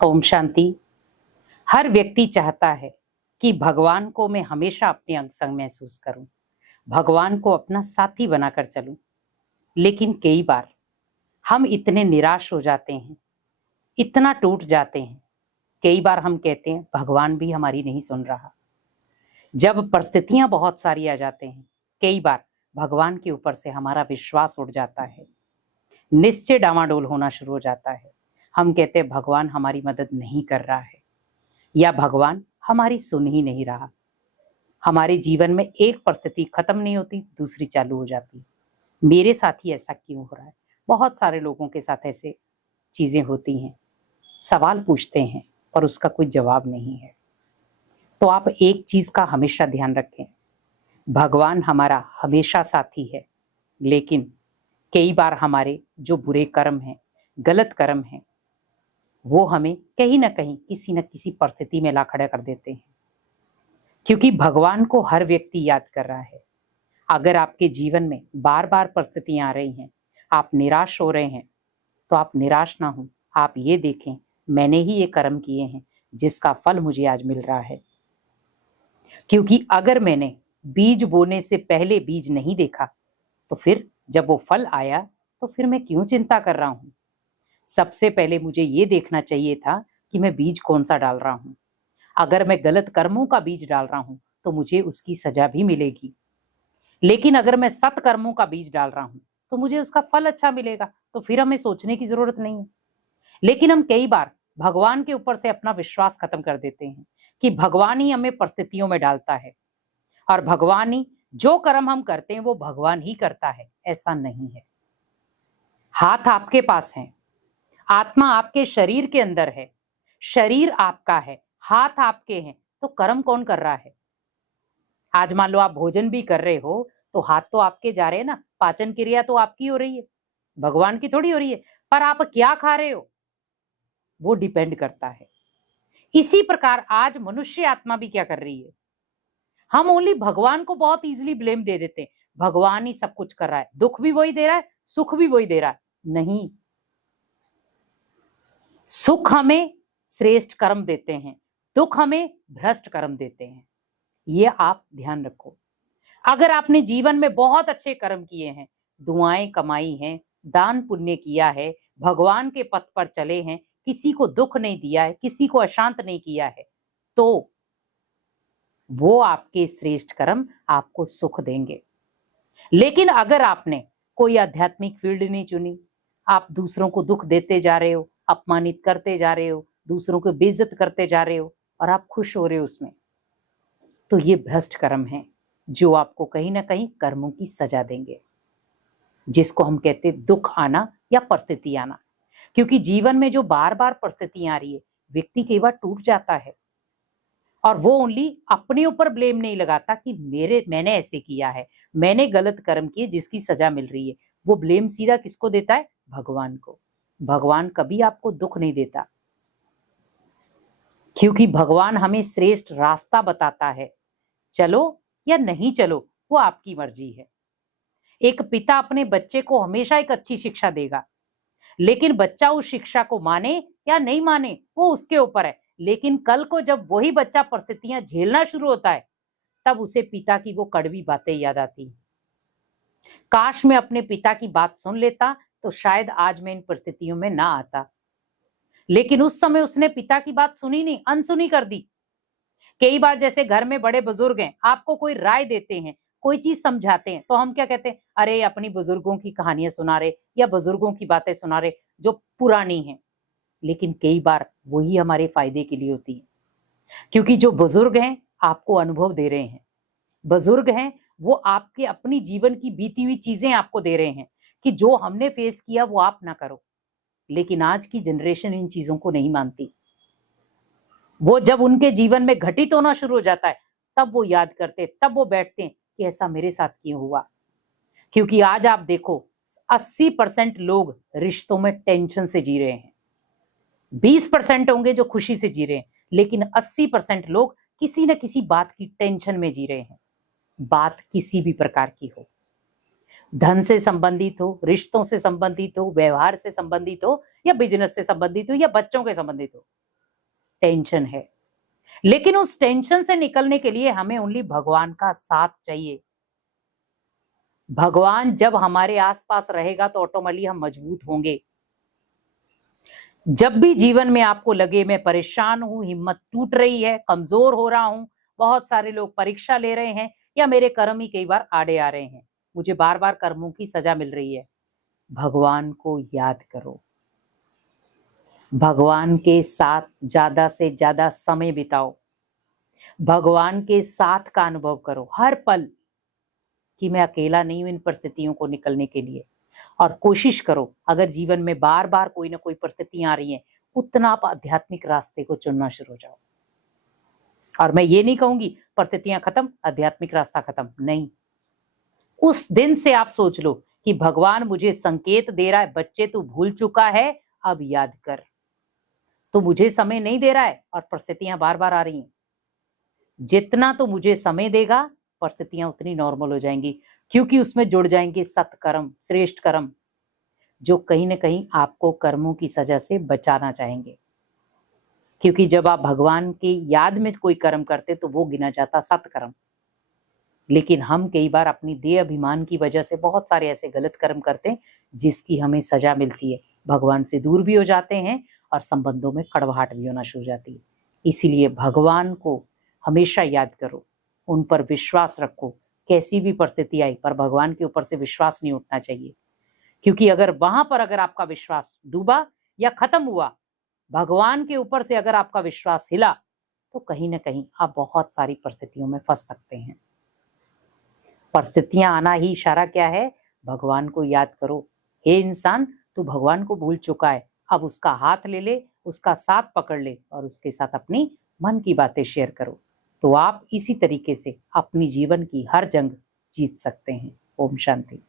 ओम शांति। हर व्यक्ति चाहता है कि भगवान को मैं हमेशा अपने अंग संग महसूस करूं, भगवान को अपना साथी बनाकर चलूं। लेकिन कई बार हम इतने निराश हो जाते हैं, इतना टूट जाते हैं। कई बार हम कहते हैं भगवान भी हमारी नहीं सुन रहा। जब परिस्थितियां बहुत सारी आ जाते हैं, कई बार भगवान के ऊपर से हमारा विश्वास उठ जाता है, निश्चय डामाडोल होना शुरू हो जाता है। हम कहते हैं भगवान हमारी मदद नहीं कर रहा है, या भगवान हमारी सुन ही नहीं रहा। हमारे जीवन में एक परिस्थिति खत्म नहीं होती, दूसरी चालू हो जाती। मेरे साथ ही ऐसा क्यों हो रहा है? बहुत सारे लोगों के साथ ऐसे चीजें होती हैं। सवाल पूछते हैं पर उसका कोई जवाब नहीं है। तो आप एक चीज का हमेशा ध्यान रखें, भगवान हमारा हमेशा साथी है, लेकिन कई बार हमारे जो बुरे कर्म हैं, गलत कर्म हैं, वो हमें कहीं ना कहीं किसी न किसी परिस्थिति में ला खड़ा कर देते हैं। क्योंकि भगवान को हर व्यक्ति याद कर रहा है। अगर आपके जीवन में बार बार परिस्थितियां आ रही हैं, आप निराश हो रहे हैं, तो आप निराश ना हो। आप ये देखें, मैंने ही ये कर्म किए हैं जिसका फल मुझे आज मिल रहा है। क्योंकि अगर मैंने बीज बोने से पहले बीज नहीं देखा, तो फिर जब वो फल आया तो फिर मैं क्यों चिंता कर रहा हूं? सबसे पहले मुझे ये देखना चाहिए था कि मैं बीज कौन सा डाल रहा हूं। अगर मैं गलत कर्मों का बीज डाल रहा हूं तो मुझे उसकी सजा भी मिलेगी। लेकिन अगर मैं सत कर्मों का बीज डाल रहा हूं तो मुझे उसका फल अच्छा मिलेगा। तो फिर हमें सोचने की जरूरत नहीं है। लेकिन हम कई बार भगवान के ऊपर से अपना विश्वास खत्म कर देते हैं कि भगवान ही हमें परिस्थितियों में डालता है, और भगवान ही जो कर्म हम करते हैं वो भगवान ही करता है। ऐसा नहीं है। हाथ आपके पास है, आत्मा आपके शरीर के अंदर है, शरीर आपका है, हाथ आपके हैं, तो कर्म कौन कर रहा है? आज मान लो आप भोजन भी कर रहे हो तो हाथ तो आपके जा रहे हैं ना, पाचन क्रिया तो आपकी हो रही है, भगवान की थोड़ी हो रही है। पर आप क्या खा रहे हो वो डिपेंड करता है। इसी प्रकार आज मनुष्य आत्मा भी क्या कर रही है, हम ओनली भगवान को बहुत इजीली ब्लेम दे देते हैं। भगवान ही सब कुछ कर रहा है, दुख भी वही दे रहा है, सुख भी वही दे रहा है। नहीं, सुख हमें श्रेष्ठ कर्म देते हैं, दुख हमें भ्रष्ट कर्म देते हैं। ये आप ध्यान रखो। अगर आपने जीवन में बहुत अच्छे कर्म किए हैं, दुआएं कमाई हैं, दान पुण्य किया है, भगवान के पथ पर चले हैं, किसी को दुख नहीं दिया है, किसी को अशांत नहीं किया है, तो वो आपके श्रेष्ठ कर्म आपको सुख देंगे। लेकिन अगर आपने कोई आध्यात्मिक फील्ड नहीं चुनी, आप दूसरों को दुख देते जा रहे हो, अपमानित करते जा रहे हो, दूसरों को बेइज्जत करते जा रहे हो, और आप खुश हो रहे हो उसमें, तो ये भ्रष्ट कर्म है जो आपको कहीं ना कहीं कर्मों की सजा देंगे, जिसको हम कहते हैं दुख आना या परिस्थिति आना। क्योंकि जीवन में जो बार बार परिस्थितियां आ रही है, व्यक्ति कई बार टूट जाता है, और वो ओनली अपने ऊपर ब्लेम नहीं लगाता कि मैंने ऐसे किया है, मैंने गलत कर्म किए जिसकी सजा मिल रही है। वो ब्लेम सीधा किसको देता है? भगवान को। भगवान कभी आपको दुख नहीं देता, क्योंकि भगवान हमें श्रेष्ठ रास्ता बताता है। चलो या नहीं चलो, वो आपकी मर्जी है। एक पिता अपने बच्चे को हमेशा एक अच्छी शिक्षा देगा, लेकिन बच्चा उस शिक्षा को माने या नहीं माने वो उसके ऊपर है। लेकिन कल को जब वही बच्चा परिस्थितियां झेलना शुरू होता है, तब उसे पिता की वो कड़वी बातें याद आती। काश मैं अपने पिता की बात सुन लेता तो शायद आज मैं इन परिस्थितियों में ना आता। लेकिन उस समय उसने पिता की बात सुनी नहीं, अनसुनी कर दी। कई बार जैसे घर में बड़े बुजुर्ग हैं, आपको कोई राय देते हैं, कोई चीज समझाते हैं, तो हम क्या कहते हैं? अरे अपनी बुजुर्गों की कहानियां सुना रहे या बुजुर्गों की बातें सुना रहे जो पुरानी हैं। लेकिन कई बार वही हमारे फायदे के लिए होती है, क्योंकि जो बुजुर्ग हैं आपको अनुभव दे रहे हैं, बुजुर्ग हैं वो आपके अपनी जीवन की बीती हुई चीजें आपको दे रहे हैं कि जो हमने फेस किया वो आप ना करो। लेकिन आज की जनरेशन इन चीजों को नहीं मानती। वो जब उनके जीवन में घटित होना शुरू हो जाता है, तब वो याद करते, तब वो बैठते हैं कि ऐसा मेरे साथ क्यों हुआ। क्योंकि आज आप देखो 80% लोग रिश्तों में टेंशन से जी रहे हैं, 20% होंगे जो खुशी से जी रहे हैं, लेकिन 80% लोग किसी न किसी बात की टेंशन में जी रहे हैं। बात किसी भी प्रकार की हो, धन से संबंधित हो, रिश्तों से संबंधित हो, व्यवहार से संबंधित हो, या बिजनेस से संबंधित हो, या बच्चों के संबंधित हो, टेंशन है, लेकिन उस टेंशन से निकलने के लिए हमें ओनली भगवान का साथ चाहिए। भगवान जब हमारे आसपास रहेगा तो ऑटोमेटिकली हम मजबूत होंगे। जब भी जीवन में आपको लगे मैं परेशान हूं, हिम्मत टूट रही है, कमजोर हो रहा हूं, बहुत सारे लोग परीक्षा ले रहे हैं या मेरे कर्म ही कई बार आड़े आ रहे हैं, मुझे बार बार कर्मों की सजा मिल रही है, भगवान को याद करो। भगवान के साथ ज्यादा से ज्यादा समय बिताओ। भगवान के साथ का अनुभव करो हर पल कि मैं अकेला नहीं हूं इन परिस्थितियों को निकलने के लिए। और कोशिश करो, अगर जीवन में बार बार कोई ना कोई परिस्थितियां आ रही हैं, उतना आप आध्यात्मिक रास्ते को चुनना शुरू हो जाओ। और मैं ये नहीं कहूंगी परिस्थितियां खत्म, आध्यात्मिक रास्ता खत्म, नहीं। उस दिन से आप सोच लो कि भगवान मुझे संकेत दे रहा है, बच्चे तू भूल चुका है, अब याद कर। तो मुझे समय नहीं दे रहा है और परिस्थितियां बार बार आ रही हैं। जितना तो मुझे समय देगा, परिस्थितियां उतनी नॉर्मल हो जाएंगी, क्योंकि उसमें जुड़ जाएंगे सत्कर्म, श्रेष्ठ कर्म, जो कहीं ना कहीं आपको कर्मों की सजा से बचाना चाहेंगे। क्योंकि जब आप भगवान की याद में कोई कर्म करते तो वो गिना जाता सत्कर्म। लेकिन हम कई बार अपनी देह अभिमान की वजह से बहुत सारे ऐसे गलत कर्म करते हैं जिसकी हमें सजा मिलती है, भगवान से दूर भी हो जाते हैं और संबंधों में कड़वाहट भी होना शुरू हो जाती है। इसीलिए भगवान को हमेशा याद करो, उन पर विश्वास रखो। कैसी भी परिस्थिति आई पर भगवान के ऊपर से विश्वास नहीं उठना चाहिए, क्योंकि अगर वहां पर अगर आपका विश्वास डूबा या खत्म हुआ, भगवान के ऊपर से अगर आपका विश्वास हिला, तो कहीं ना कहीं आप बहुत सारी परिस्थितियों में फंस सकते हैं। परिस्थितियां आना ही इशारा क्या है? भगवान को याद करो। हे इंसान, तू भगवान को भूल चुका है, अब उसका हाथ ले ले, उसका साथ पकड़ ले और उसके साथ अपनी मन की बातें शेयर करो। तो आप इसी तरीके से अपनी जीवन की हर जंग जीत सकते हैं। ओम शांति।